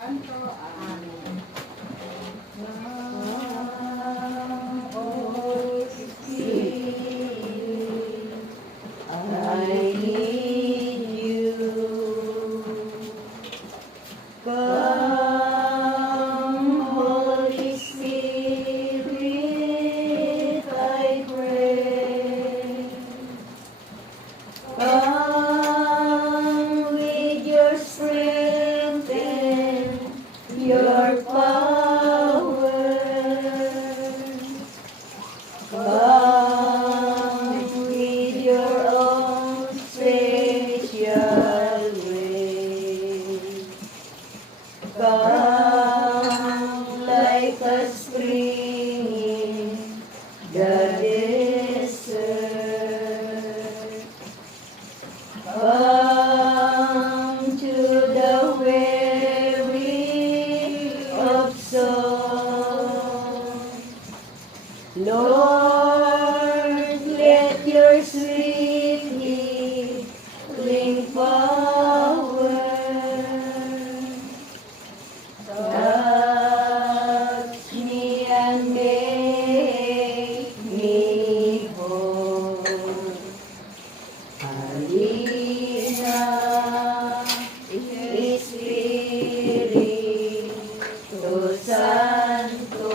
Santo. Amen. Holy Spirit, I need you. Come, Holy Spirit, I pray. Come with your strength and your power. Come with your own special way. Come like a spring in the desert. Come to the weary of soul. Lord, let your sweet healing power touch me and make me whole. Halina, Espiritu Santo,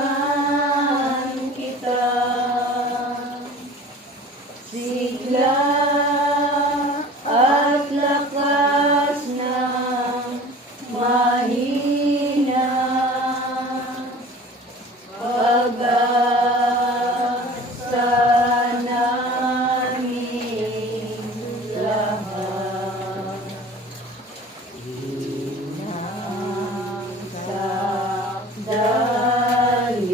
kailangan kita. Sigla at lakas ng mahina, pag-asa namin lahat. Inang sa dalis,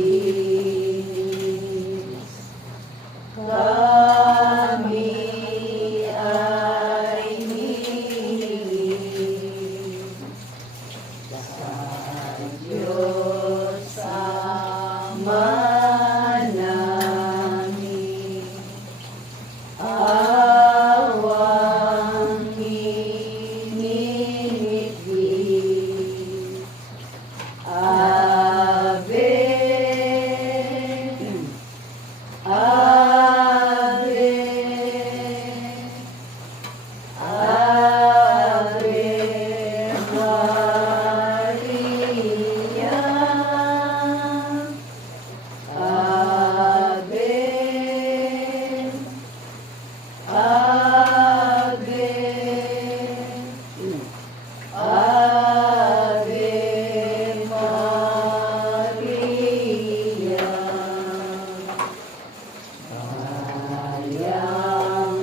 kami ay hiling sa Diyos Ama namin, awang inibig. Ave, Ave, Ave Maria, Ave, Ave, Ave Maria. Bayang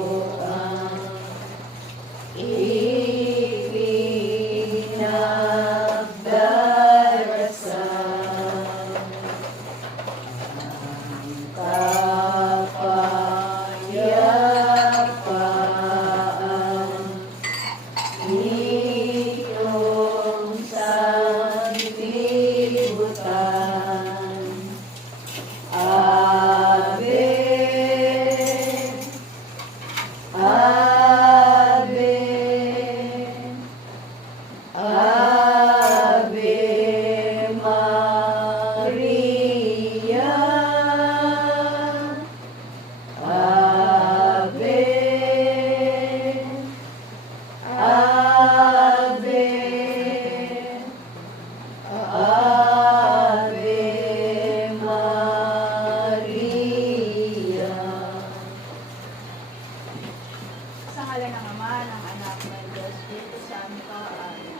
tinubuan, ipinagdarasal, ang kapayapaan nitong sanlibutan. Ave, Ave, Ave Maria, Ave, Ave, Ave Maria. Sa ngalan ng Ama, ng Anak, ng Diyos, Espiritu Santo. Amen.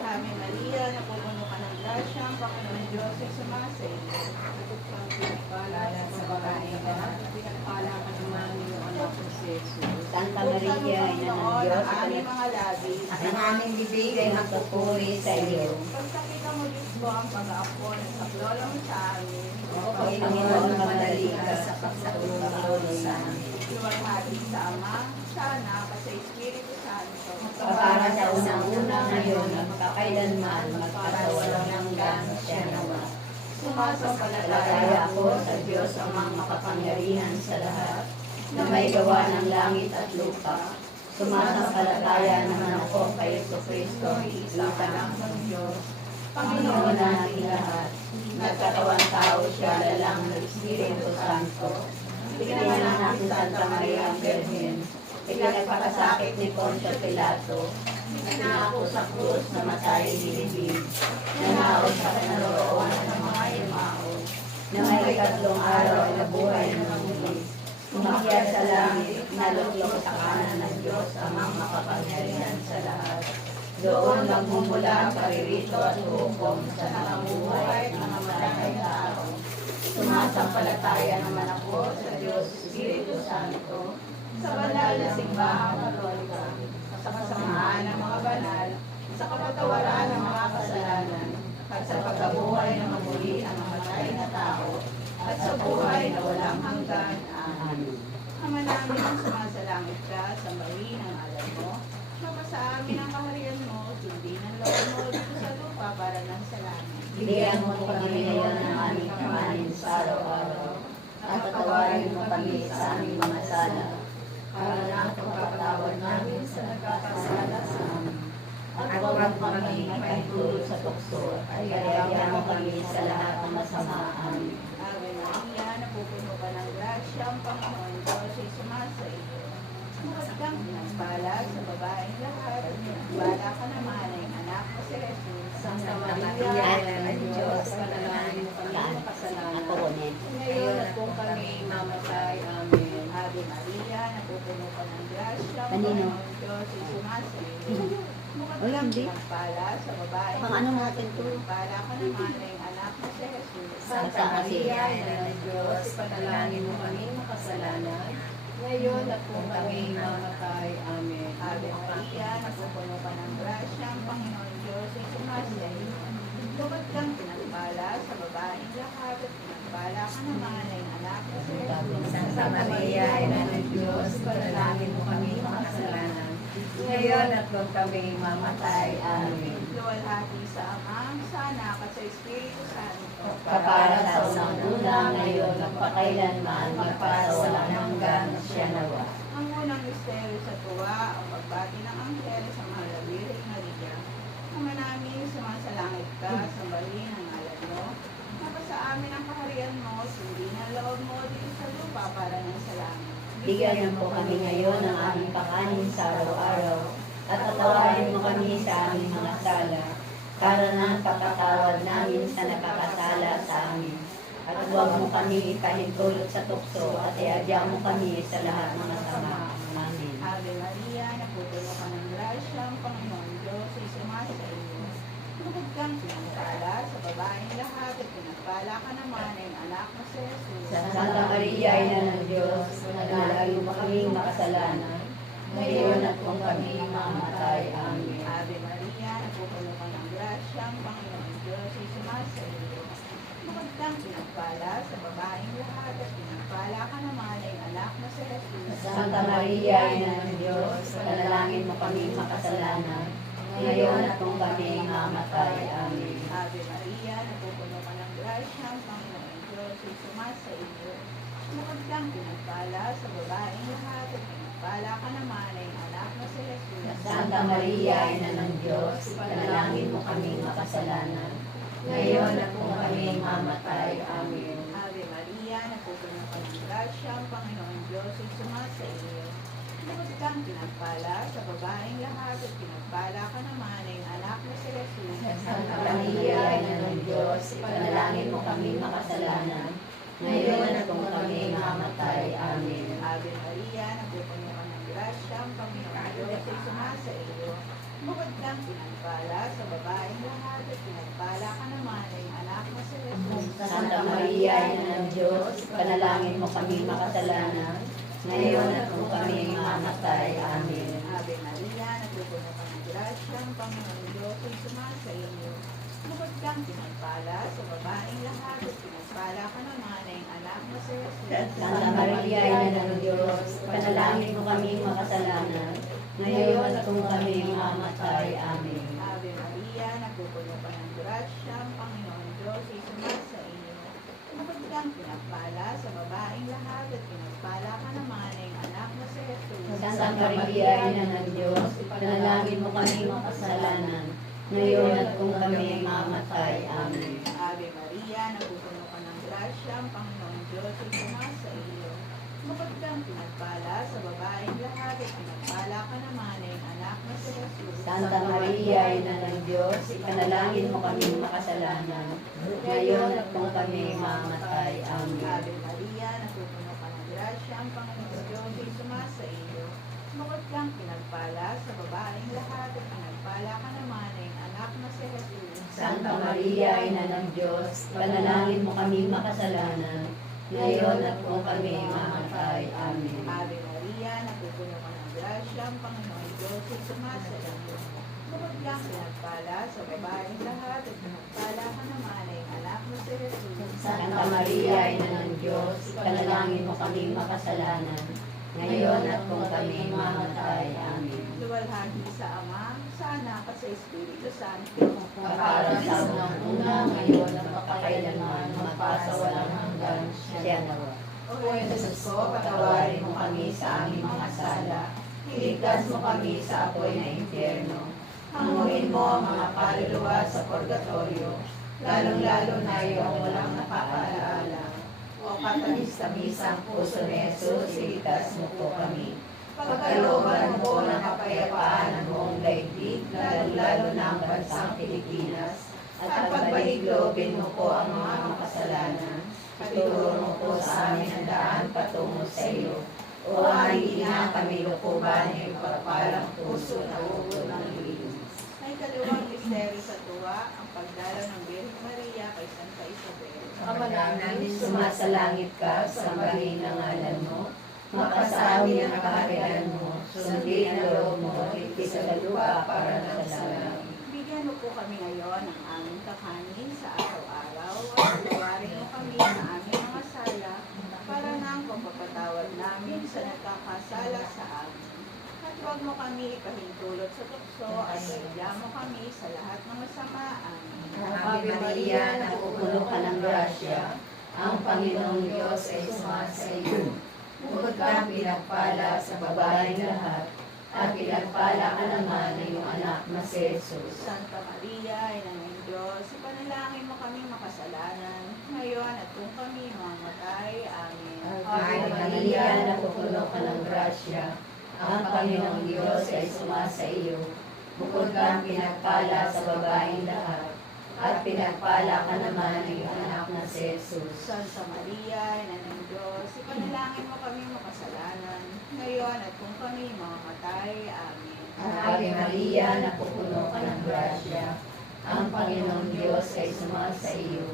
Ave Maria, napupuno ka ng grasya, ang Panginoon Diyos ay sumasa iyo. Sagot kang pinagpala sa babae lahat, na pinagpala ka naman ng anak ko si Jesus. Santa Maria, Ina ng Diyos, ang aming mga labi. ang aming bibig ay magpupuri sa iyo. Pagkakita mo, Diyos ko, ang pag-aapon at paglola mo sa amin. O Panginoon, magdali ka sa pagsaulong sa amin. Luwalhati sa Ama, sa Anak, at sa Espiritu Santo. Para sa unang-una ngayon, magkakailanman, magpatawalang hanggan siya nawa. Sumasampalataya ako sa Diyos ang mga makapangyarihan sa lahat, na may gawa ng langit at lupa. Sumasampalataya naman ako kay Jesucristo, isang anak ng Diyos, Panginoon natin lahat. Nagkatawang tao siya lalang ng Espiritu Santo. Pinanganak natin Santa Maria ang Virgen. Ipinagpakasakit ni Poncio Pilato. Pinako sa krus na matay nilibig. Nanaon sa kinaroonan ng mga imao. Na may ikatlong araw na buhay ng muli. Umakyat sa langit, naluklok sa kanan ng Diyos ang mga makapangyarihan sa lahat. Doon magmumula ang paririto at hukom sa nakabuhay ng mga maraming tao. Sumasampalataya naman ako sa Diyos Espiritu Santo, sa banal na simbahang Katolika, sa kasamaan ng mga banal, sa kapatawaran ng mga kasalanan, at sa pagkabuhay ng muli ang namatay na tao, at sa buhay na walang hanggan. Amen. Ama namin ang sumasalangit ka, sambahin ang alam mo, mapasa amin ang kaharian mo, sundin ang loob mo dito sa lupa para ng sa langit. Bigyan mo kami ngayon ng aming kakanin sa araw-araw, at patawarin mo kami sa aming mga sala, para na ang pagpapatawad namin sa nagkakasala sa amin. At huwag mo kami maitulog sa tukso, at kayaan mo kami sa lahat ng masama. Amen. Ave Maria, napupuno ka ng grasya, ang Panginoon Diyos ay sumasa iyo. Bukod kang pinagpala sa babaeng lahat, at pinagpala ka naman ay anak mo si Jesus. Santa Maria, Ina ng Diyos, panalangin mo kami makasalanan. Ngayon at kung kami mamatay. Amen. Ave Maria, napupuno ka ng grasya, ang Panginoon Diyos ay sumasa iyo. Bukod kang pinagpala sa babaeng lahat, at pinagpala ka naman ay anak mo si Jesus. Santa Maria, Ina ng Diyos, panalangin mo kami makasalanan. Ngayon at kung kami mamatay. Amen. Ave Maria, napupuno ka ng grasya, ang Panginoon Diyos ay sumasa iyo. Bukod kang pinagpala sa babaeng lahat, at pinagpala ka naman ay anak mo si Jesus. Santa Maria, Ina ng Diyos, panalangin mo kami makasalanan. Ngayon at kung kami mamatay. Amen. Luwalhati sa Ama, sa Anak, at sa Espiritu Santo. Kapara sa unang-una, ngayon, magpakailanman, magpasawalang hanggan siya nawa. Ang unang misteryo sa tuwa, ang pagbati ng anghel sa mahal na Birheng Maria. Ama namin, sumasalangit ka, sambahin ang ngalan mo. Mapasa amin ang kaharian mo, sundin ang loob mo dito sa lupa para ng sa langit. Bigyan niyo po kami ngayon ng aming pakanin sa araw-araw, at patawarin mo kami sa aming mga sala, para ng pagkatawad namin sa nakakasala sa amin. At huwag mo kami ipahintulot sa tukso, at iadya mo kami sa lahat ng masama. Amen. Ave Maria, napupuno ka ng grasya, ang Panginoon Diyos ay sumasa iyo. Bukod kang pinagpala sa babaeng lahat, at pinagpala ka naman ay anak mo si Jesus. Santa Maria, Ina ng Diyos, panalangin mo kaming makasalanan, ngayon at kung kami mamatay. Amen. Ave Maria, napupuno ka ng grasya, ang Panginoon Diyos ay sumasa iyo. Bukod kang pinagpala sa babaeng lahat, at pinagpala ka naman ay anak mo si Jesus. Santa Maria, Ina ng Diyos, panalangin mo kaming makasalanan, ngayon at kung kami mamatay. Amen. Ave Maria, napupuno ka ng grasya, ang Panginoon Diyos ay sumasa iyo. Bukod kang pinagpala sa babaeng lahat, at pinagpala ka naman ay anak mo si Jesus. Santa Maria, Ina ng Diyos, panalangin mo kaming makasalanan, ngayon at kung kami mamatay. Amen. Ave Maria, napupuno ka ng grasya, ang Panginoon Diyos ay sumasa iyo. Bukod kang pinagpala sa babaeng lahat, at pinagpala ka naman ay anak mo si Jesus. Santa Maria, Ina ng Diyos, panalangin mo kaming makasalanan, ngayon at kung kami mamatay. Amen. Ave Maria, napupuno ka ng grasya, ang Panginoon Diyos ay sumasa iyo. Bukod kang pinagpala sa babaeng lahat, at pinagpala ka naman ay anak mo si Jesus. Santa Maria, Ina ng Diyos, panalangin mo kaming makasalanan, ngayon at kung kami mamatay. Amen. Ave Maria, napupuno ka ng grasya, ang Panginoon Diyos ay sumasa iyo. Bukod kang pinagpala sa babaeng lahat, at pinagpala ka naman ay anak mo si Jesus. Santa Maria, Ina ng Diyos, panalangin mo kaming makasalanan, ngayon at kung kami mamatay. Amen. Ave Maria, napupuno ka ng grasya, ang Panginoon Diyos ay sumasa iyo. Maria, Ina ng Diyos, panalangin mo kami makasalanan, ngayon at kung kami mamatay. Amen. Ave Maria, napupuno ka ng grasya, ang Panginoong Diyos ay sumasa iyo. Bukod kang pinagpala sa babaeng lahat at pinagpala ka naman ay anak na si Jesus. Santa Maria, Ina ng Diyos, ipanalangin mo kami makasalanan, ngayon at kung kami mamatay. Amen. Ave Maria, napupuno ka ng grasya, ang Panginoong Diyos ay sumasa iyo. Bukod kang pinagpala sa babaeng lahat at pinagpala ka naman ay anak na si Jesus. Santa Maria, Ina ng Diyos, panalangin mo kami makasalanan, ngayon at kung kami mamatay. Amen. Ave Maria, napupuno ka ng grasya, ang Panginoong Diyos ay sumasa iyo. Bukod kang pinagpala sa babaeng lahat at pinagpala ka naman ay anak mo si Jesus. Santa Maria, Ina ng Diyos, panalangin mo kami makasalanan, ngayon at kung kami mamatay. Amen. Luwalhati sa Ama, sa Anak at sa Espiritu Santo. Para sa unang-una, ngayon at makakailanman, magpasawalang hanggan. Siya nawa. O Jesus ko, patawarin mo kami sa aming mga sala. Iligtas mo kami sa apoy na impyerno. Hanguin mo ang mga kaluluwa sa purgatorio, lalong-lalo na yung walang napapaalaala. O katamis-tamisang puso ni Jesus, iligtas mo po kami. Pagkalooban mo po ng kapayapaan ang buong daigdig, lalong-lalo na ang bansang Pilipinas, at pagbalik loobin mo po ang mga makasalanan. Patuturo mo po sa amin ang daan patungo sa iyo. O hindi na kami lukuban ng pagpalang puso na uod ng linis. May kalawang misteryo sa tuwa, ang pagdalaw ng Birhen Maria kay Santa Isabel. Ama namin, sumasalangit ka, sambahin ang ngalan mo, makasabi ang kaharian mo, sundin ang loob mo, itigis sa lupa para sa langit. Bigyan mo po kami ngayon ng aming kakanin sa araw-araw at patawarin mo kami sa aming mga sala para ng pagpapatawad namin sa nagkakasala sa amin. At huwag mo kami ipahintulot sa tukso at bigyan mo kami sa lahat ng masamaan. Ave Maria, napupuno ka ng grasya, ang Panginoong Diyos ay sumasa iyo. Bukod kang pinagpala sa babaeng lahat, at pinagpala ka naman ng iyong anak na si Jesus. Santa Maria, Ina ng Diyos, ipanalangin mo kami makasalanan, ngayon at kung kami mamatay. Amen. Ave Maria, napupuno ka ng grasya, ang Panginoong Diyos ay sumasa iyo. Bukod kang pinagpala sa babaeng lahat, at pinagpala ka naman ng iyong anak na si Jesus. Santa Maria, Ina ng Diyos, ipanalangin mo kami makasalanan, ngayon at kung kami mamatay. Amen. Ave Maria, napupuno ka ng grasya, ang Panginoong Diyos ay sumasa iyo.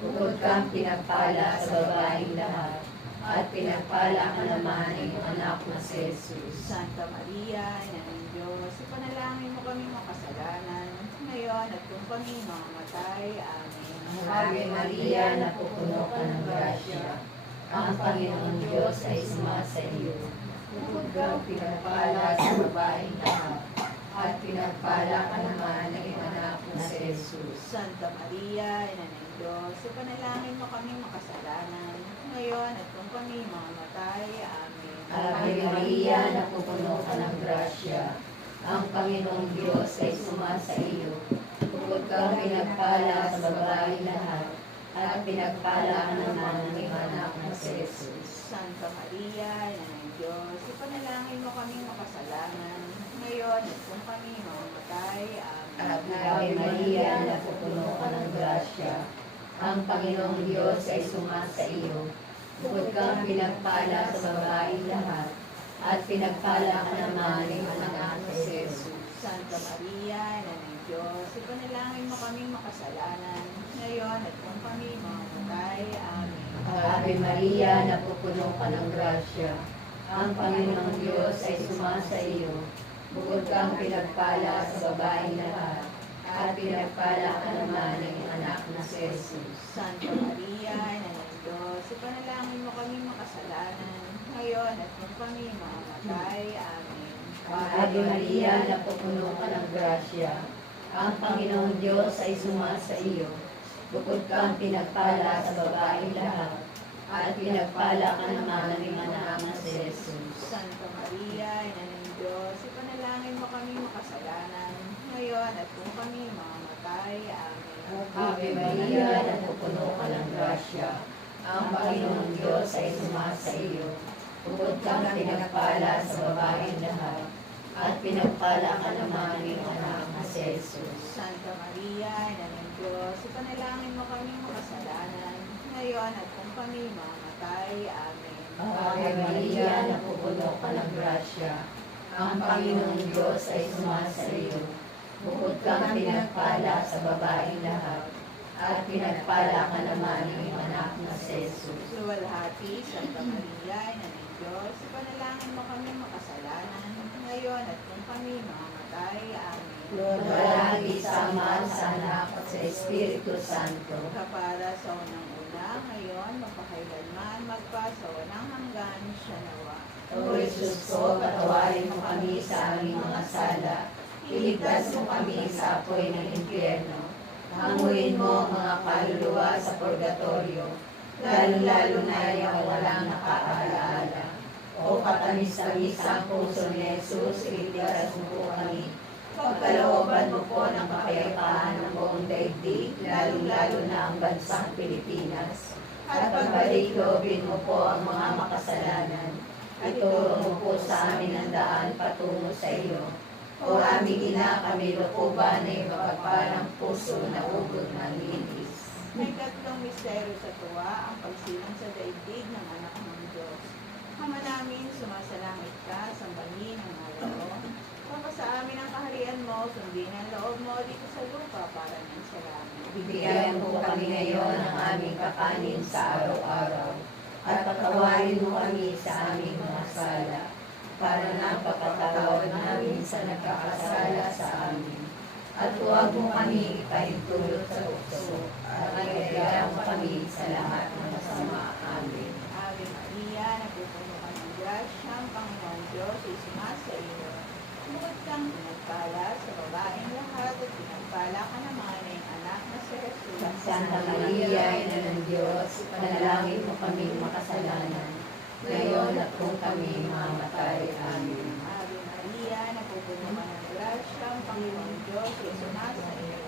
Bukod kang pinagpala sa babaeng lahat, at pinagpala ka naman ng iyong anak na si Jesus. Santa Maria, Ina ng Diyos, ipanalangin mo kami makasalanan, ngayon at kung kami mamatay. Amen. Ave Maria, napupuno ka ng grasya, ang Panginoong Diyos ay sumasa iyo. Bukod kang pinagpala sa babaeng lahat, at pinagpala ka naman ng iyong anak na si Jesus. Santa Maria, Ina ng Diyos, ipanalangin mo kami makasalanan, ngayon at kung kami mamatay. Amen. Ave Maria, napupuno ka ng grasya, ang Panginoong Diyos ay sumasa iyo. Bukod kang pinagpala sa babaeng lahat, at pinagpala ka naman ng iyong anak na si Jesus. Santa Maria, Ina ng Diyos, ipanalangin mo kami makasalanan, ngayon at kung kami mamatay. Amen. Ave Maria, napupuno ka ng grasya, ang Panginoong Diyos ay sumasa iyo. Bukod kang pinagpala sa babaeng lahat, at pinagpala ka naman ng iyong anak na si Jesus. Santa Maria, Ina ng Diyos, ipanalangin mo kami makasalanan, ngayon at kung kami mamatay. Amen. Ave Maria, napupuno ka ng grasya, ang Panginoong Diyos ay sumasa iyo. Bukod kang pinagpala sa babaeng lahat, at pinagpala ka naman ng iyong anak na si Jesus. Santa Maria, Ina ng Diyos, ipanalangin mo kami makasalanan, ngayon at kung kami mamatay. Amen. Ave Maria, napupuno ka ng grasya, ang Panginoong Diyos ay sumasa iyo. Bukod kang pinagpala sa babaeng lahat, at pinagpala ka naman ng iyong anak na si Jesus. Santa Maria, Ina ng Diyos, ipanalangin mo kami makasalanan, ngayon at kung kami mamamatay. Amen. Ave Maria, napupuno ka ng grasya. Ang Panginoong Diyos ay sumasa iyo. Bukod kang pinagpala sa babaeng lahat, at pinagpala ka naman ng anak na si Jesus. Santa Maria, Ina ng Diyos, ipanalangin mo kami makasalanan, ngayon at kung kami mamamatay. Amen. Ave Maria, napupuno ka ng grasya. Ang Panginoong Diyos ay sumasa iyo. Bukod kang pinagpala sa babaeng lahat, at pinagpala ka naman ng anak na si Jesus. Luwalhati, Santa Maria, Ina ng Diyos, ipanalangin mo kami makasalanan, ngayon at kung kami mamamatay. Amen. Luwalhati sa Ama, sa Anak, at sa Espiritu Santo. Kapara sa unang-una, ngayon, magpakailanman, magpasawalang hanggan, siya nawa. O Jesus ko, patawarin mo kami sa aming mga sala. Iligtas mo kami sa apoy ng impyerno. Hanguin mo ang mga kaluluwa sa purgatorio, lalo-lalo na yung walang nakakaalaala. O katamis-tamis ang puso ni Jesus, iligtas mo po kami. Pagkalooban mo po ng kapayapaan ng buong daigdig, lalong-lalo na ang bansang Pilipinas. At pagbalik-loobin mo po ang mga makasalanan. Ituro mo po sa amin ang daan patungo sa iyo. O aming ina, kami lukuban na mapagpalang puso na ugod ng linis. May tatlong misteryo sa tuwa, ang pagsilang sa daigdig ng anak ng Diyos. Ama namin, sumasalangit ka, sambahin ang ngalan mo. Papa sa amin ang kaharian mo, sundin ang loob mo dito sa lupa para ng sa langit. Bigyan mo kami ngayon ang aming kakanin sa araw-araw. At patawarin mo kami sa aming mga sala, para na pagpapatawad namin sa nagkakasala sa amin. At huwag mo kami ipahintulot sa tukso, at igaya mo kami sa lahat ng masama. Amen. Ave Maria, napupuno ka ng grasya, ang Panginoong Diyos ay sumasa iyo. Bukod kang pinagpala sa babaeng lahat at pinagpala ka naman ng anak na si Jesus. Santa Maria, Ina ng Diyos, panalangin mo kami makasalanan, ngayon at kung kami mamatay. Amen. Ave Maria, napupuno ka ng grasya, ang Panginoong Diyos ay sumasa iyo.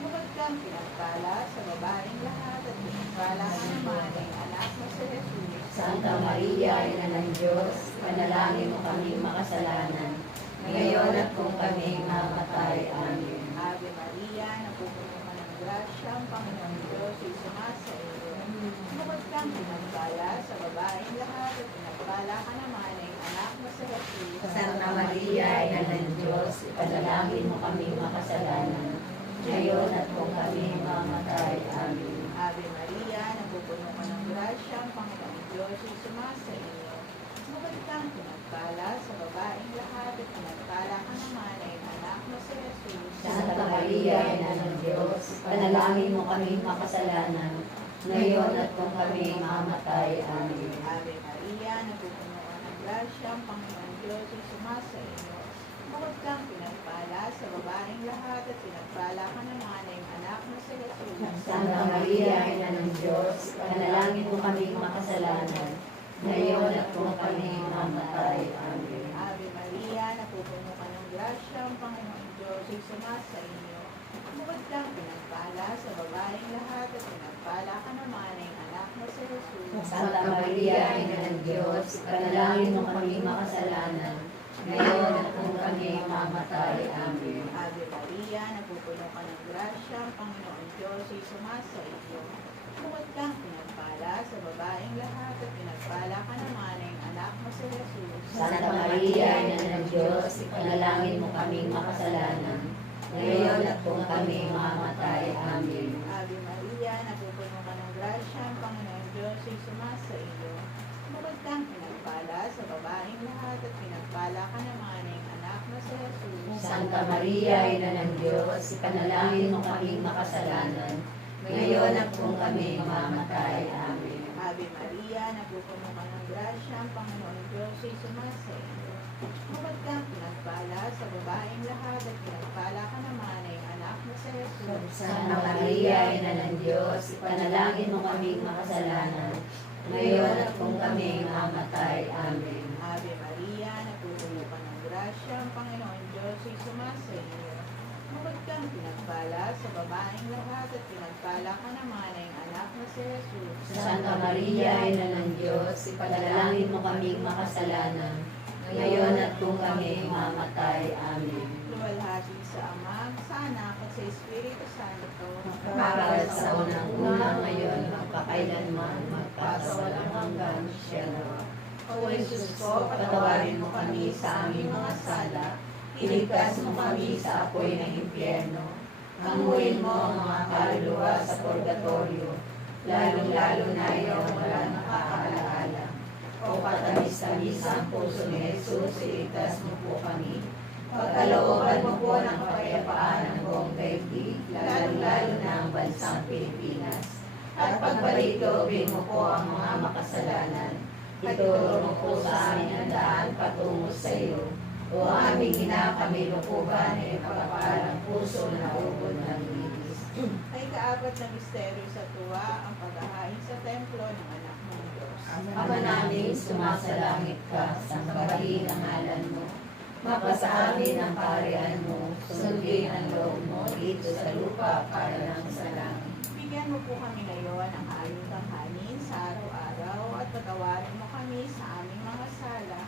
Bukod kang pinagpala sa babaeng lahat at pinagpala ka naman ng anak na si Jesus. Santa Maria, Ina ng Diyos, panalangin mo kami makasalanan, ngayon at kung kami mamatay. Amen. Ave Maria, napupuno ka ng grasya, ang Panginoong Diyos ay sumasa iyo. Bukod kang pinagpala sa babaeng lahat at pinagpala ka naman ng anak na si Jesus. Santa Maria, Ina ng Diyos, panalangin mo kami makasalanan, ngayon at kung kami mamatay. Amen. Ave Maria, napupuno ka ng grasya, ang Panginoong Diyos ay sumasa iyo. Bukod kang pinagpala sa babaeng lahat at pinagpala ka naman ng anak na si Jesus. Santa Maria, Ina ng Diyos, panalangin mo kami makasalanan, ngayon at kung kami mamatay. Amen. Ave Maria, napupuno ka ng grasya, ang Panginoong Diyos ay sumasa iyo. Bukod kang pinagpala sa babaeng lahat at pinagpala ka naman ng anak na si Jesus. Santa Maria, Ina ng Diyos, panalangin mo kami makasalanan, ngayon at kung kami mamatay. Amen. Ave Maria, napupuno ka ng grasya, ang Panginoong Diyos ay sumasa iyo. Bukod kang pinagpala sa babaeng lahat at pinagpala ka naman ng anak na si Jesus. Santa Maria, Ina ng Diyos, panalangin mo kami makasalanan, ngayon at kung kami mamatay. Amen. Ave Maria, napupuno ka ng grasya, ang Panginoong Diyos ay sumasa iyo. Bukod kang pinagpala sa babaeng lahat at pinagpala ka naman ng anak na si Jesus. Santa Maria, Ina ng Diyos, panalangin mo kami makasalanan, ngayon at kung kami mamatay. Amen. Ave Maria, napupuno ka ng grasya, ang Panginoong Diyos ay sumasa iyo. Bukod kang pinagpala sa babaeng lahat at pinagpala ka naman ng anak na si Jesus. Santa Maria, Ina ng Diyos, panalangin mo kami makasalanan, ngayon at kung kami mamatay. Amen. Ave Maria, napupuno ka ng grasya, ang Panginoong Diyos ay sumasa iyo. Bukod kang pinagpala sa babaeng lahat at pinagpala ka naman ng anak na si Jesus. Santa Maria, Ina ng Diyos, panalangin mo kami makasalanan, ngayon at kung kami mamatay. Amen. Ave Maria, napupuno ka ng grasya, grasya, ang Panginoon Diyos ay sumasa iyo. Bukod kang pinagpala sa babaeng lahat at pinagpala ka naman ay anak na si Jesus. Santa Maria, Ina ng Diyos, ipanalangin mo kaming makasalanan, ngayon at kung kami mamatay. Amen. Luwalhati sa Ama, sa Anak at sa Espiritu Santo. Para sa unang-una ngayon, magpakailanman, magpasawalang hanggan. Siyempre. O Jesus ko, patawarin mo kami sa aming mga sala, iligtas mo kami sa apoy ng impyerno. Hanguin mo ang mga kaluluwa sa purgatorio, lalong-lalo na yung wala nakakaalaala. O patamis-tamis ang puso ni Jesus, iligtas mo po kami. Pagkalooban mo po ng kapayapaan ng buong daigdig, lalong-lalo na ang bansang Pilipinas. At pagbalik-loobin mo po ang mga makasalanan. Ituro mo po sa amin ang daan patungo sa iyo. O aming ina, kami lukuban ay pagpapalang puso na ubod ng ibis. Ay kaapat na misteryo sa tuwa, ang paghahain sa templo ng anak ng Diyos. Ama namin, sumasalangit ka, sambahin ang ngalan mo. Mapasa amin ang kaharian mo, sundin ang loob mo dito sa lupa para ng sa langit. Bigyan mo po kami ngayon ang aming tanghanin sa araw-araw at patawarin mo kami sa aming mga sala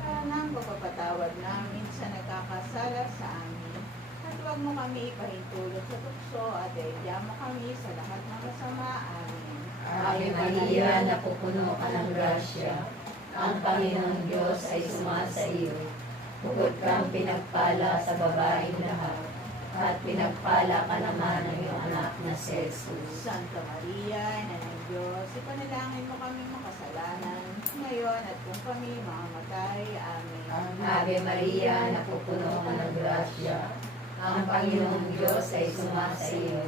para nang pagpapatawad namin sa nagkakasala sa amin. At huwag mo kami ipahintulot sa tukso at iadya mo kami sa lahat ng masama. Amen. Ave Maria, napupuno ka ng grasya, ang Panginoong Diyos ay sumasa iyo. Bukod kang pinagpala sa babaeng lahat, at pinagpala ka naman ng iyong anak na si Jesus. Santa Maria, Ina ng Diyos, ipanalangin mo kami makasalanan, ngayon at kung kami mamamatay. Amen. Ave Maria, napupuno ka ng grasya, ang Panginoong Diyos ay sumasa iyo.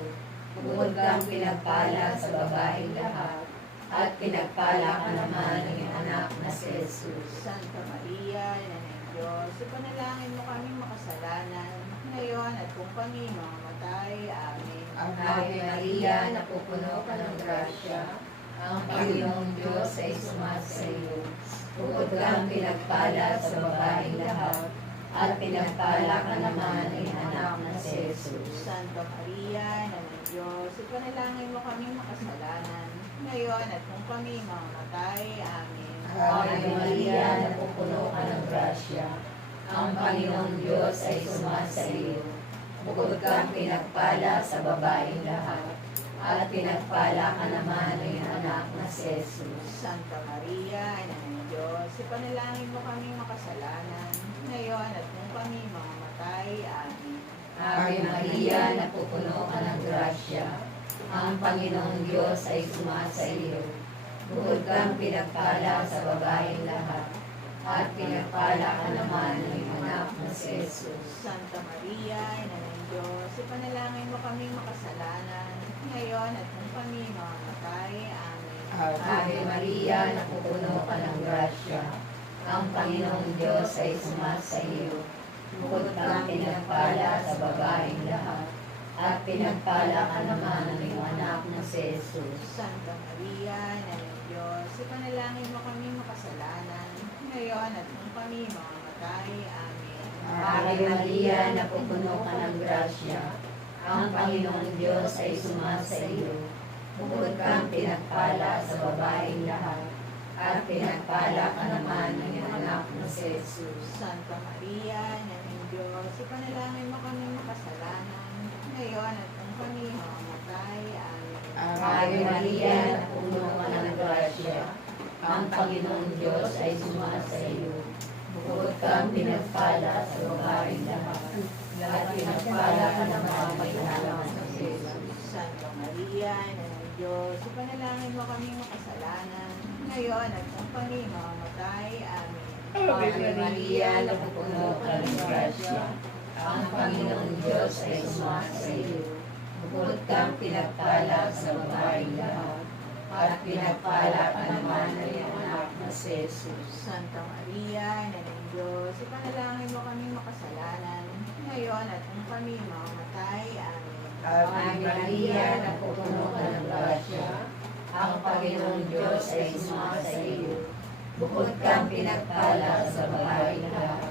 Bukod kang pinagpala sa babaeng lahat, at pinagpala ka naman ng iyong anak na si Jesus. Santa Maria, Ina ng Diyos, ipanalangin mo kami makasalanan, ngayon at kung kami mamamatay. Amen. Ave Maria, napupuno ka ng grasya, ang Panginoong Diyos ay sumasa iyo. Bukod kang pinagpala sa babaeng lahat, at pinagpala ka naman ng iyong anak na si Jesus. Santa Maria, Ina ng Diyos, ipanalangin mo kami makasalanan, ngayon at kung kami mamamatay. Amen. Ave Maria, napupuno ka ng grasya, ang Panginoong Diyos ay sumasa iyo. Bukod kang pinagpala sa babaeng lahat, at pinagpala ka naman ng iyong anak na si Jesus. Santa Maria, Ina ng Diyos, ipanalangin mo kami makasalanan, ngayon at kung kami mamamatay. Amen. Ave Maria, napupuno ka ng grasya, ang Panginoong Diyos ay sumasa iyo. Bukod kang pinagpala sa babaeng lahat, at pinagpala ka naman ng iyong anak na si Jesus. Santa Maria, Ina ng Diyos, ipanalangin mo kami makasalanan, ngayon at kung kami mamamatay. Amen. Ave Maria, napupuno ka ng grasya, ang Panginoong Diyos ay sumasa iyo. Bukod kang pinagpala sa babaeng lahat, at pinagpala ka naman ng iyong anak na si Jesus. Santa Maria, Ina ng Diyos, ipanalangin mo kami makasalanan, ngayon at kung kami mamamatay. Amen. Ave Maria, napupuno ka ng grasya, ang Panginoong Diyos ay sumasa iyo. Bukod kang pinagpala sa babaeng lahat, at pinagpala ka naman ng iyong anak na si Jesus. Santa Maria, Ina ng Diyos, ipanalangin mo kami makasalanan, ngayon at kung kami mamamatay. Amen. Ave Maria, napupuno ka ng grasya, ang Panginoong Diyos ay sumasa iyo. Bukod kang pinagpala sa babaeng lahat, at pinagpala ka naman ng iyong anak na si Jesus. Santa Maria, Ina ng Diyos, ipanalangin mo kami makasalanan, ngayon at kung kami mamamatay. Amen. Ave Maria, napupuno ka ng grasya, ang Panginoong Diyos ay sumasa iyo. Bukod kang pinagpala sa babaeng lahat, at pinagpala ka naman ng iyong anak na si Jesus. Santa Maria, Ina ng Diyos, ipanalangin mo kami makasalanan, ngayon at kung kami mamamatay. Amen. Ave Maria, napupuno ka ng grasya, ang Panginoong Diyos ay sumasa iyo. Bukod kang pinagpala sa babaeng lahat,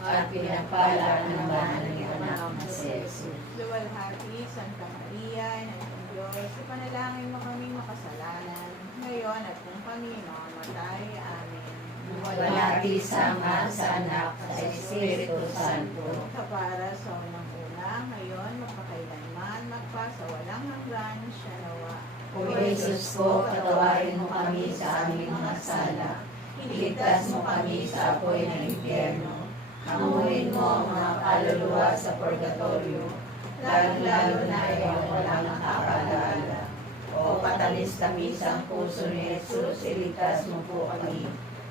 at pinagpala naman ng iyong anak na si Jesus. Luwalhati, Santa Maria, Ina ng Diyos, ipanalangin mo kaming makasalanan, ngayon at kung kami mamamatay. Amen. Luwalhati sa Ama, sa Anak, sa Espiritu Santo. Kapara sa unang-una, ngayon, magpakailanman, magpasawalang hanggan, siya nawa. O Jesus ko, patawarin mo kami sa aming mga sala. Iligtas mo kami sa apoy ng impyerno. Hanguin mo ang mga kaluluwa sa purgatorio, lalo-lalo na yung walang nakakaalala. O patalis-tamisang puso ni Jesus, iligtas mo po kami.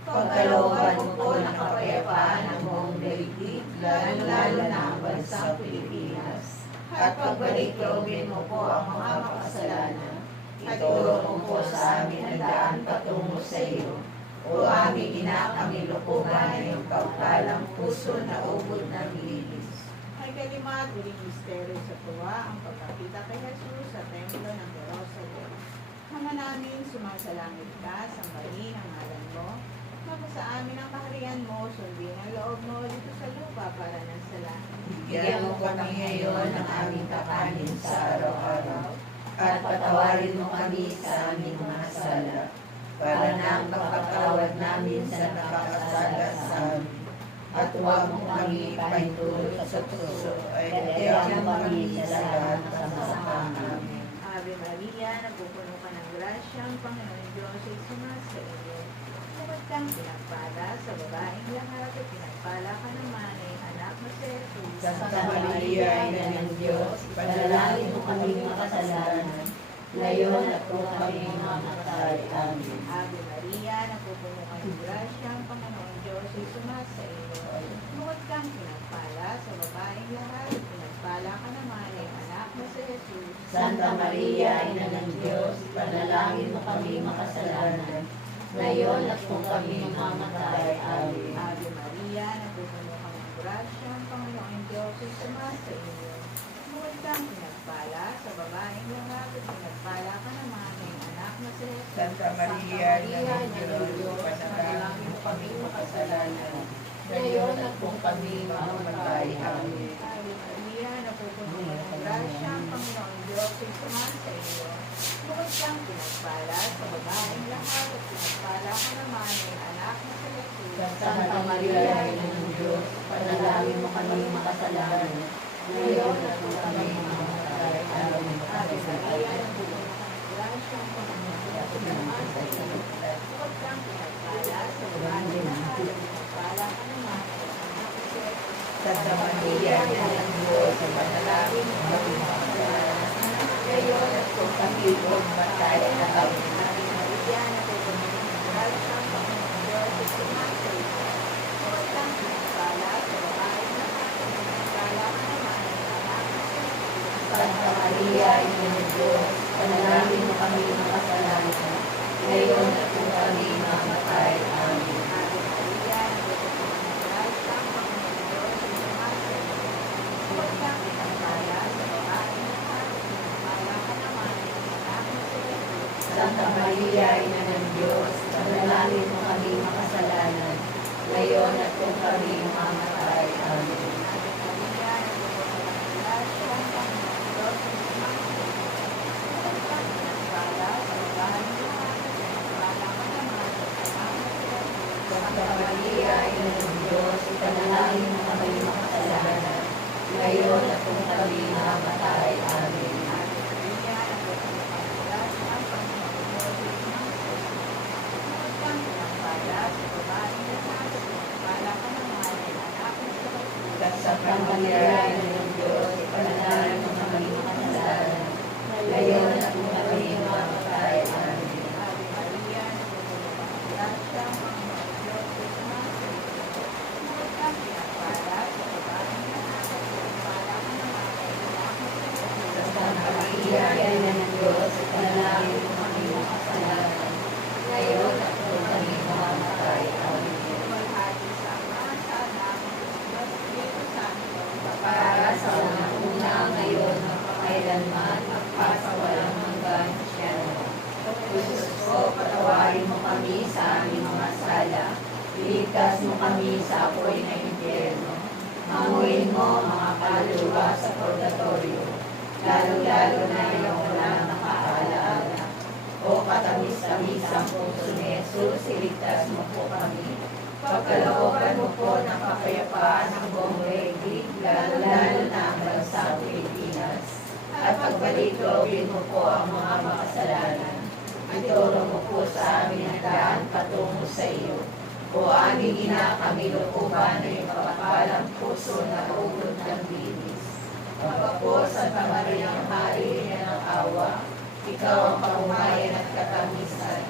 Pagkalooban mo po ng kapayapaan ng buong daigdig, lalo-lalo na ang bansang Pilipinas. At pagbalik loobin mo po ang mga makasalanan. Ituro mo po sa amin ang daan patungo sa iyo. O aming ina, kami lukuban ng iyong kaukalang puso na ubod ng lilis. Ay kalima at huling misteryo sa tuwa, ang pagkakita kay Jesus sa templo ng Jerusalem. Ama namin, sumasalangit ka, sambahin ang ngalan mo. Magpa sa amin ang kaharian mo, sundin ang loob mo dito sa lupa para ng sa langit. Bigyan mo kami ngayon ng aming kakanin sa araw-araw. At patawarin mo kami sa aming mga sala, para na ang pagpatawad namin sa nakakasala sa amin. At huwag mo kami pahintulot sa puso, ay kaya mo kami sa lahat ng masama. Amen. Ave Maria, nagpupuno ka ng grasya, ang Panginoon Diyos ay sumasa iyo. Bukod kang pinagpala sa babaeng lahat at pinagpala ka naman ay anak mo si Jesus. Santa Maria, Ina ng Diyos, panalangin mo kami makasalanan, ngayon at kung kami mamatay. Amen. Ave Maria, nagpupuno ka ng grasya, ang Panginoon Diyos ay sumasa iyo. Bukod kang pinagpala sa babaeng lahat at pinagpala ka naman ay anak mo si Jesus. Santa Maria, Ina ng Diyos, panalangin mo kami makasalanan, ngayon at kung kami mamatay. Amen. Ave Maria, nagpupuno ka ng grasya, ang Panginoon Diyos ay sumasa iyo. Bukod kang pinagpala sa babaeng lahat at pinagpala ka naman ay anak mo si Jesus. Santa Maria, Ina ng Diyos, panalangin mo kami makasalanan, ngayon at kung kami mamatay. Amen. Ave Maria, napupuno ka ng grasya, ang Panginoon Diyos ay sumasa iyo. Bukod kang pinagpala sa babaeng lahat at pinagpala ka naman ay anak mo si Jesus. Santa Maria, Ina ng Diyos, panalangin mo kami makasalanan, ngayon at kung kami mamatay. Amen. Ave Maria, napupuno ka ng grasya, ang Panginoon Diyos ay sumasa iyo. Bukod kang pinagpala sa babaeng lahat at pinagpala ka naman ay anak mo si Jesus. Santa Maria, Ina ng Diyos, panalangin mo kami makasalanan, ngayon at kung kami mamatay. Amen. Ave Maria, napupuno ka ng grasya, ang Panginoon Diyos ay sumasa iyo. Bukod kang pinagpala sa babaeng lahat at pinagpala ka naman ay anak mo si Jesus. Santa Maria, Ina ng Diyos, panalangin mo kami makasalanan, ngayon at kung kami mamatay. Amen. Ave Maria, napupuno ka ng grasya, ang Panginoon Diyos ay sumasa iyo. Bukod kang pinagpala sa babaeng lahat at pinagpala ka naman ay anak mo si Jesus. Santa Maria, Ina ng Diyos, panalangin mo kami makasalanan, ngayon at kung kami mamatay. Amen. Ave Maria, napupuno ka ng grasya, ang Panginoon Diyos ay sumasa iyo. Bukod kang pinagpala sa babaeng lahat at pinagpala ka naman ay anak mo si Jesus. Santa Maria, Ina ng Diyos, panalangin mo kami makasalanan, ngayon at kung kami mamatay. Amen. Ave Maria, napupuno ka ng grasya, ang Panginoon Diyos ay sumasa iyo. Bukod kang pinagpala sa babaeng lahat at pinagpala ka naman ay anak mo si Jesus. Santa Maria, Ina ng Diyos, panalangin mo kami makasalanan, ngayon at kung kami mamatay. Amen. Ave Maria, napupuno ka ng grasya, ang Panginoon Diyos ay sumasa iyo. Bukod kang pinagpala sa babaeng lahat at pinagpala ka naman ay anak mo si Jesus. Santa Maria, Ina ng Diyos, panalangin mo kami makasalanan, ngayon at kung kami mamatay. Amen. Luwalhati sa Ama, sa Anak, sa Espiritu Santo. Para sa unang-una ngayon, magpakailanman, magpasawalang hanggan. Siya naman. Jesus ko, patawarin mo kami sa aming mga sala. Iligtas mo kami sa apoy ng impyerno. Hanguin mo mga kaluluwa sa purgatorio, lalo-lalo na yung walang nakaalaala. O katamis-tamisang puso ni Jesus, iligtas mo po kami. Pagkalooban mo po ng kapayapaan ng buong daigdig, lalo-lalo na ang bansang Pilipinas. At pagbalik-loobin mo po ang mga makasalanan. Ituro mo po sa amin ang daan patungo sa iyo. O aming ina, kami lukuban na ipagpalang puso na ugod ng linis. Pagka po Santa Maria ang Hari ng awa, ikaw ang kahumayan at katamisan.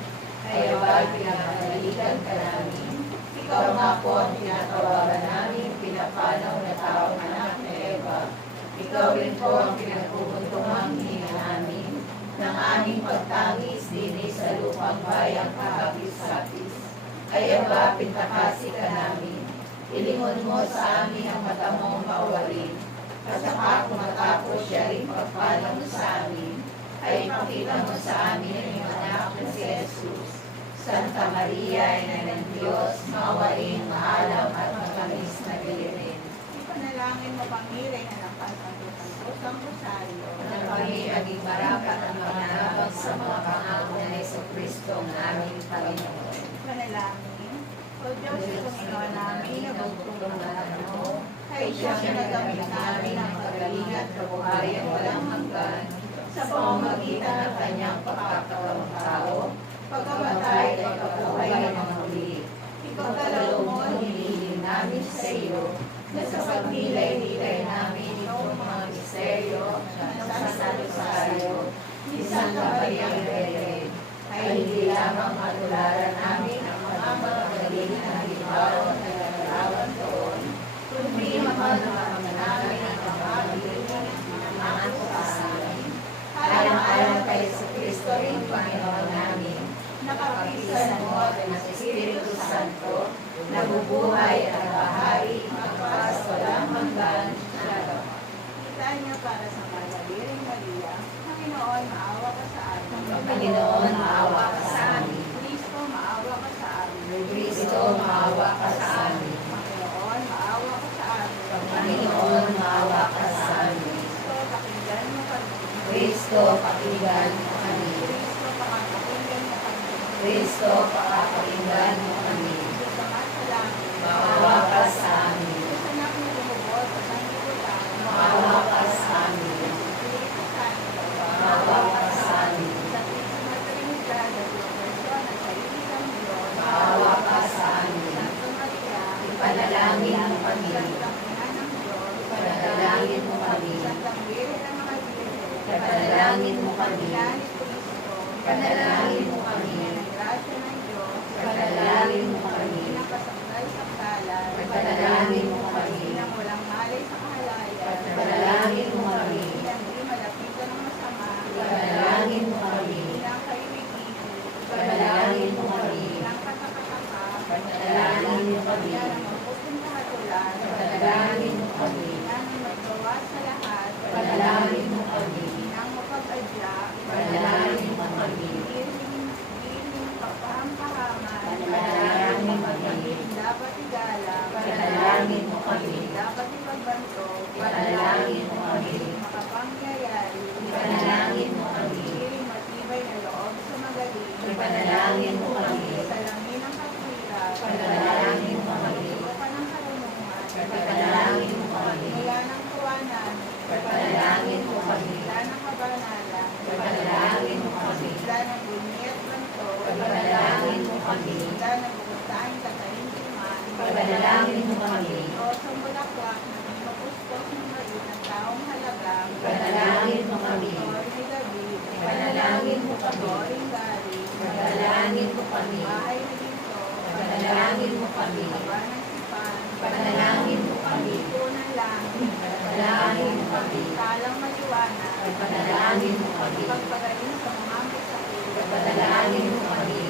Kaya ba pinapanaligan ka namin? Ikaw nga po ang tinatawagan namin, pinapanaw na taong anak na Eva. Ikaw rin po ang pinagpupuntungang hininga namin ng aming pagtangis din sa lupang bayang kahapis-hapis. Kaya ba pintakasi ka namin? Ilingon mo sa amin ang mata mong mawarin. At saka kung matapos siya rin pagpanaw sa amin, ay ipakita mo sa amin ang iyong anak na si Jesus. Santa Maria, Ina ng Diyos, mawaring maalam at matamis na bilirin. Ipanalangin mo, Panginoon, na napagpagpagpag ang rosaryo. Na kami maging marapat at mananabag sa mga pangako na Jesucristo ang aming Panginoon. Panalangin. O Diyos, Panginoon namin, na magtulong lahat mo, ay siyang nagamit namin ang pagaling at kabuhayan walang hanggan sa pamamagitan ng kanyang pagkakatawang tao, pagkamatay at pagkabuhay ng mga muli. Ipagkaloob mo ang hinihiling namin sa iyo, na sa pagdilay-dilay namin itong mga misteryo ng Santo Rosario ni Santa Maria Virgen, ay hindi lamang matularan namin ang mga magagaling na halimbawa na naglalarawan doon, kundi makamanaman namin ang mga bilihin ng mga sa amin. Alang-alang kay Jesucristo rin, Panginoon namin, nakapisan mo at ng Espiritu Santo, nabubuhay at nabahari, magpasawalang hanggan. Kitaan niya para sa Magdalena Maria, Panginoon, maawa ka sa amin. Panginoon, maawa ka sa amin. Kristo, maawa ka sa amin. Kristo, maawa ka sa amin. Panginoon, maawa ka sa amin. Panginoon, maawa ka sa amin. Kristo, pakinggan mo kami. Kristo, pakinggan mo kami. Kristo, pakinggan mo kami. Kristo, pakinggan mo kami. Diyos Ama sa langit, Maawa ka sa amin. Diyos Anak na lumubog sa sanlibutan, Maawa ka sa amin. Espiritu Santo, Maawa ka sa amin. sa Santísima Trinidad at yung persona sa isang Diyos, Maawa ka sa amin. Santa Maria, Ipanalangin mo kami. Santang Ina ng Diyos, Ipanalangin mo kami. Santang Birhen ng mga Birhen, Ipanalangin mo kami. Ilan ni Cristo, Ipanalangin mo kami. ng grasya ng Diyos, Ipanalangin mo kami. ng kasaklay-sakdalan, Ipanalangin mo kami. ng walang malay sa kahalayan, Ipanalangin mo kami. ng di malapitan ng masama, Ipanalangin mo kami. ng kaibigan, Ipanalangin mo kami. ng katakataka, Ipanalangin mo kami. yan ang magpupunta hatulan, Ipanalangin mo kami. yan ang maggawa sa lahat, Ipanalangin mo kami. ng mapag-adya, Ipanalangin mo kami. giling papahampahaman, Ipanalangin mo kami. dapat igalang, Ipanalangin mo kami. dapat ipagbantog, Ipanalangin mo kami. makapangyayari, Ipanalangin mo kami. giling matibay na loob sa magaling, Ipanalangin mo kami. salamin ng katwiran, Ipanalangin mo kami. subukan ng karunungan, Ipanalangin mo kami. mula ng kawanan, Ipanalangin mo kami. mula ng kabanalan, Ipanalangin mo kami. mula ng bunyi at bantog, Ipanalangin mo kami. mula ng bukutaing katahimpiman, Ipanalangin mo kami. o sa bulaklak na may mapuspos ng maliit ng taong halagang, Ipanalangin mo kami. Oring ni David, Ipanalangin mo kami. Oring Gari, Ipanalangin mo kami. Bahay na Ginto, Ipanalangin mo kami. Kaba ng Sipan, Ipanalangin mo kami. Ito ng Langit, Ipanalangin mo kami. Talang Maliwanag, Ipanalangin mo kami. Pagpagaling sa mga may sakit, Ipanalangin mo kami.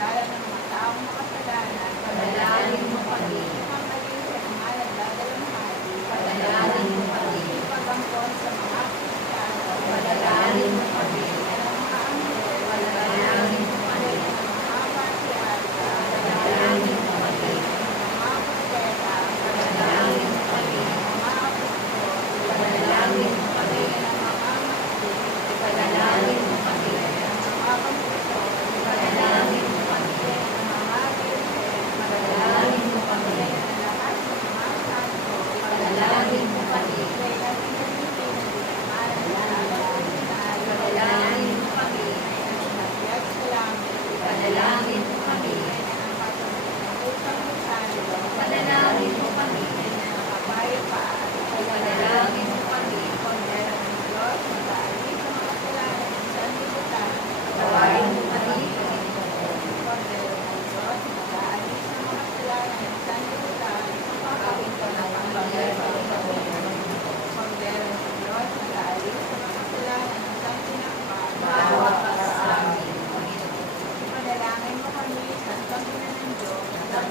Dala ng mga taong makasalanan, Ipanalangin mo kami. Pagpagaling sa mga nagdadalamhati, Ipanalangin mo kami. Pag-ampon sa mga Kristiyano, Ipanalangin mo kami. ng mga anghel, Ipanalangin mo kami. ng mga patriarka, Ipanalangin mo kami. ng mga propeta, Ipanalangin mo kami. ng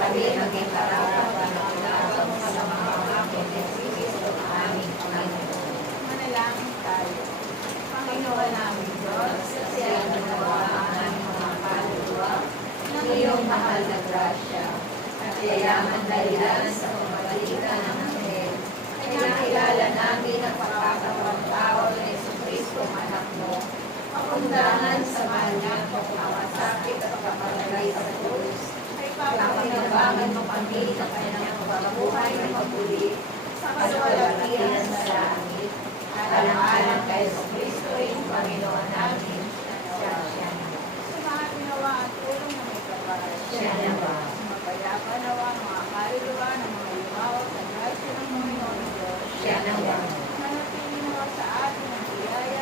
kami maging karapat na ilagang sa mga pangako ni Kristo na aming Panginoon. Manalangin tayo. Panginoon namin Diyos, sa siya ginawa ang aming mga kaluluwa ng iyong mahal na grasya at yayaman dahilan sa pamamagitan ng Anghel, ay nakilala namin ang pagkakapagtao ni Jesucristo, anak mo, pakundangan sa kanyang pagkakasakit at pagkapalagay sa krus, ay papakinabangan mo kami ng kanyang pagkabuhay na maguli sa kaluwalhatian sa langit. Alang-alang kay Jesucristo, yung Panginoon namin, siya na. Sa mga ginawa at tulong na may kaparal, Siya na ba? mapayapa nawa ang mga kaluluwa ng mga lumawak sa grasya ng Panginoon Diyos. Siya na ba? Manatili nawa sa atin ang biyaya